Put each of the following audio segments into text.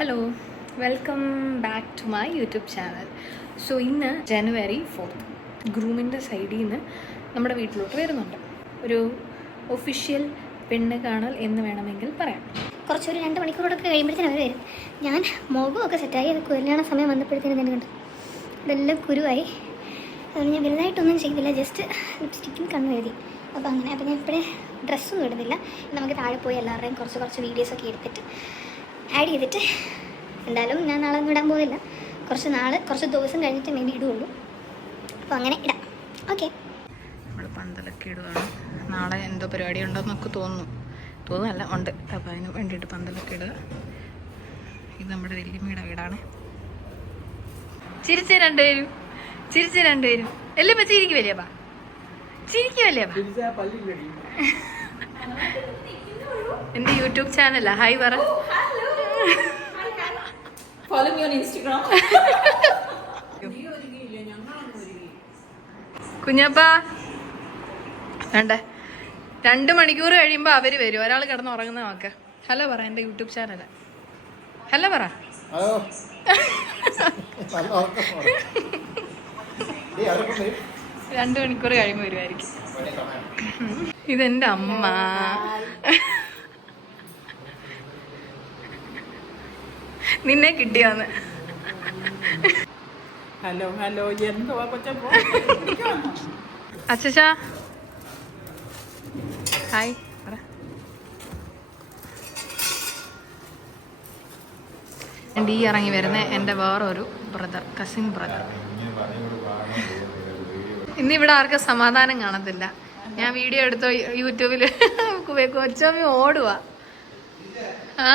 Hello, welcome back to my YouTube channel. So ഇന്ന് ജനുവരി 4 ഗ്രൂമിൻ്റെ സൈഡിൽ നിന്ന് നമ്മുടെ വീട്ടിലോട്ട് വരുന്നുണ്ട്. ഒരു ഒഫീഷ്യൽ പെണ്ണ് കാണൽ എന്ന് വേണമെങ്കിൽ പറയാം. കുറച്ചൊരു 2 മണിക്കൂറോടൊക്കെ കഴിയുമ്പോഴത്തേനും അവർ വരും. ഞാൻ മുഖമൊക്കെ സെറ്റായി. അത് കല്യാണ സമയം വന്നപ്പോഴത്തേനും തന്നെ കണ്ടു ഇതെല്ലാം കുരുവായി. അതുകൊണ്ട് ഞാൻ വലുതായിട്ടൊന്നും ചെയ്തില്ല, ജസ്റ്റ് ലിപ്സ്റ്റിക്കും കണ്ണു എഴുതി. അപ്പോൾ ഞാൻ ഇപ്പോഴേ ഡ്രസ്സൊന്നും ഇടുന്നില്ല. നമുക്ക് താഴെ പോയി എല്ലാവരുടെയും കുറച്ച് വീഡിയോസൊക്കെ എടുത്തിട്ട് ആഡ് ചെയ്തിട്ട്, എന്തായാലും ഞാൻ നാളെ ഒന്നും ഇടാൻ പോകുന്നില്ല. കുറച്ച് ദിവസം കഴിഞ്ഞിട്ട് മേ ബി ഇടുകയുള്ളൂ. അപ്പോൾ അങ്ങനെ ഇടാം. ഓക്കെ, നമ്മൾ പന്തലൊക്കെ ഇടുകയാണ്. നാളെ എന്തോ പരിപാടി ഉണ്ടെന്നൊക്കെ തോന്നുന്നല്ല ഉണ്ട്. അപ്പോൾ അതിന് വേണ്ടിയിട്ട് പന്തലൊക്കെ ഇടുക. ഇത് നമ്മുടെ വല്യമ്മയുടെ വീടാണ്. ചിരിച്ച രണ്ടുപേരും എല്ലാം ഇപ്പം ചിരിക്കുമല്ലേപ്പാ, എൻ്റെ യൂട്യൂബ് ചാനലാ. ഹായ് പറ. Follow me on Instagram. കുഞ്ഞപ്പാ വേണ്ടേ, 2 മണിക്കൂർ കഴിയുമ്പോൾ അവർ വരും. ഒരാൾ കിടന്ന് ഉറങ്ങുന്ന നോക്ക്. ഹലോ പറ, എൻ്റെ യൂട്യൂബ് ചാനൽ ഹലോ പറ. 2 മണിക്കൂർ കഴിയുമ്പോൾ വരുമായിരിക്കും. ഇതെൻ്റെ അമ്മ. നിന്നെ കിട്ടിയാന്ന്. ഹലോ എന്തുവാ കൊച്ചപ്പോ? അച്ഛാ ഹായ് പറ. എൻ്റെ ഈ ഇറങ്ങി വരുന്ന എൻ്റെ വേറൊരു കസിൻ ബ്രദർ. ഇന്നിവിടെ ആർക്കും സമാധാനം കാണത്തില്ല. ഞാൻ വീഡിയോ എടുത്തോ യൂട്യൂബിൽ കൊച്ചമ്മ ഓടുക. ആ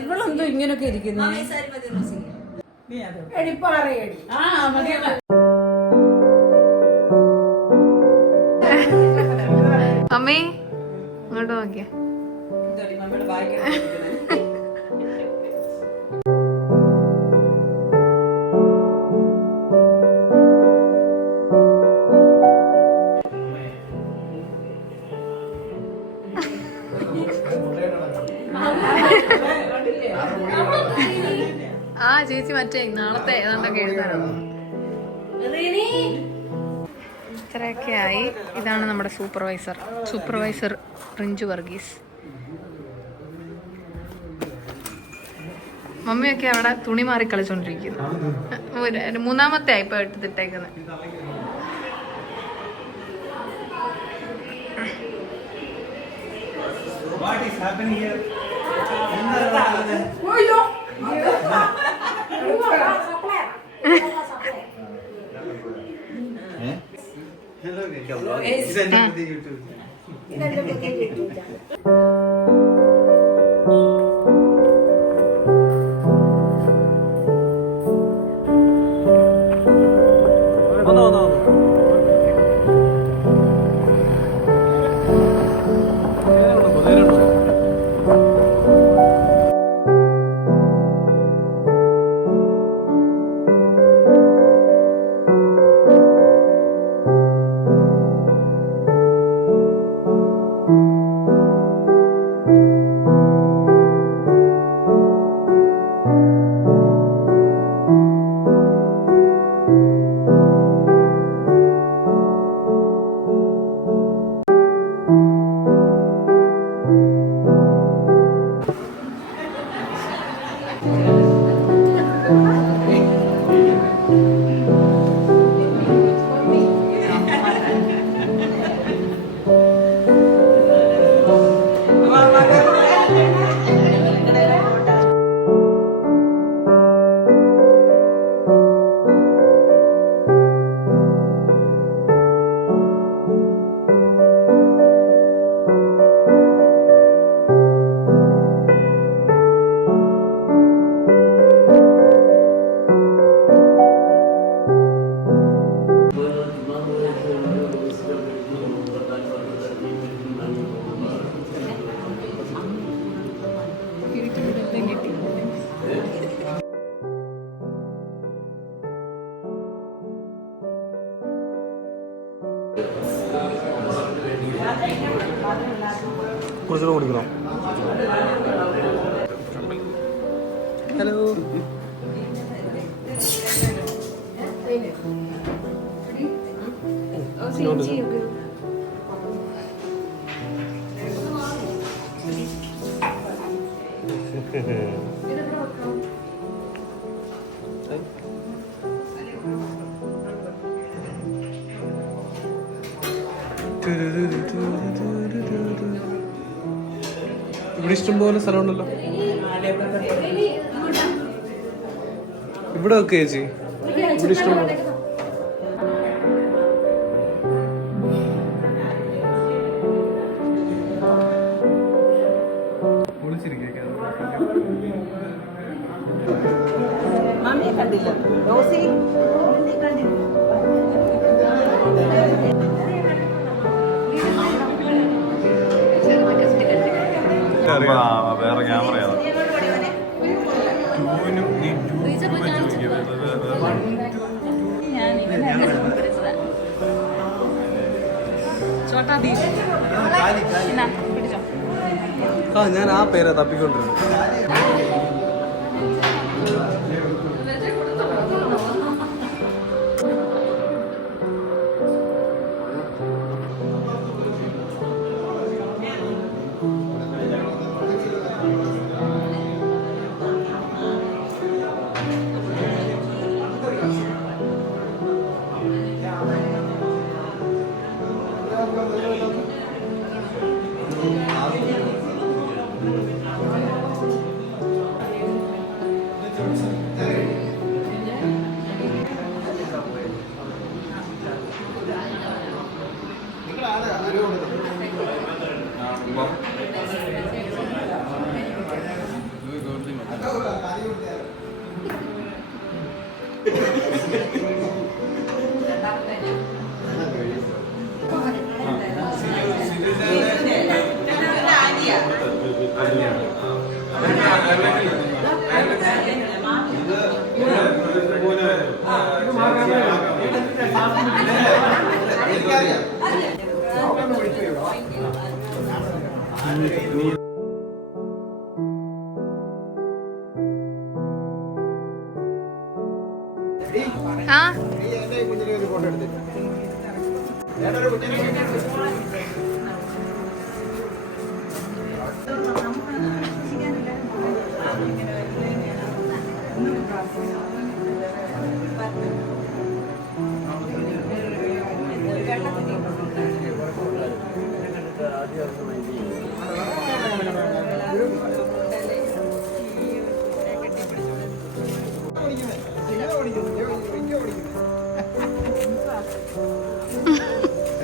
ഇവളെന്തോ ഇങ്ങനൊക്കെ ഇരിക്കുന്നു. അമ്മേ ഇങ്ങോട്ട് നോക്കിയേ. ആ ചേച്ചി മറ്റേ നാളത്തെ ഏതാണ്ടൊക്കെ എഴുതാനോ. ഇത്രയൊക്കെ ആയി. ഇതാണ് നമ്മുടെ സൂപ്പർവൈസർ റിഞ്ചു വർഗീസ്. മമ്മിയൊക്കെ അവിടെ തുണി മാറി കളിച്ചോണ്ടിരിക്കുന്നു. 3ാമത്തെ ആയിപ്പോ എടുത്തിട്ടേക്കുന്നത്. What is happening here? Hello, guys. YouTube. No. കുറച്ചുകൂടെ കുടിക്കണം. ഹലോ. ഇവിടെ ഇഷ്ടംപോലെ സ്ഥലമുണ്ടല്ലോ. ഇവിടെ ഒക്കെ ചേച്ചി ഇവിടെ ഇഷ്ടംപോലെ. മമ്മിയെ കണ്ടില്ല. റോസി കണ്ടില്ല. വേറെ ക്യാമറയാണ്. ഞാൻ ആ പേരാ തപ്പിക്കൊണ്ടിരുന്നു.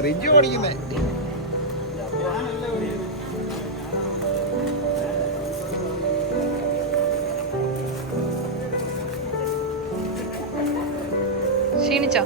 റിജു ഓടിക്കുന്നേ. ക്ഷീണിച്ചോ?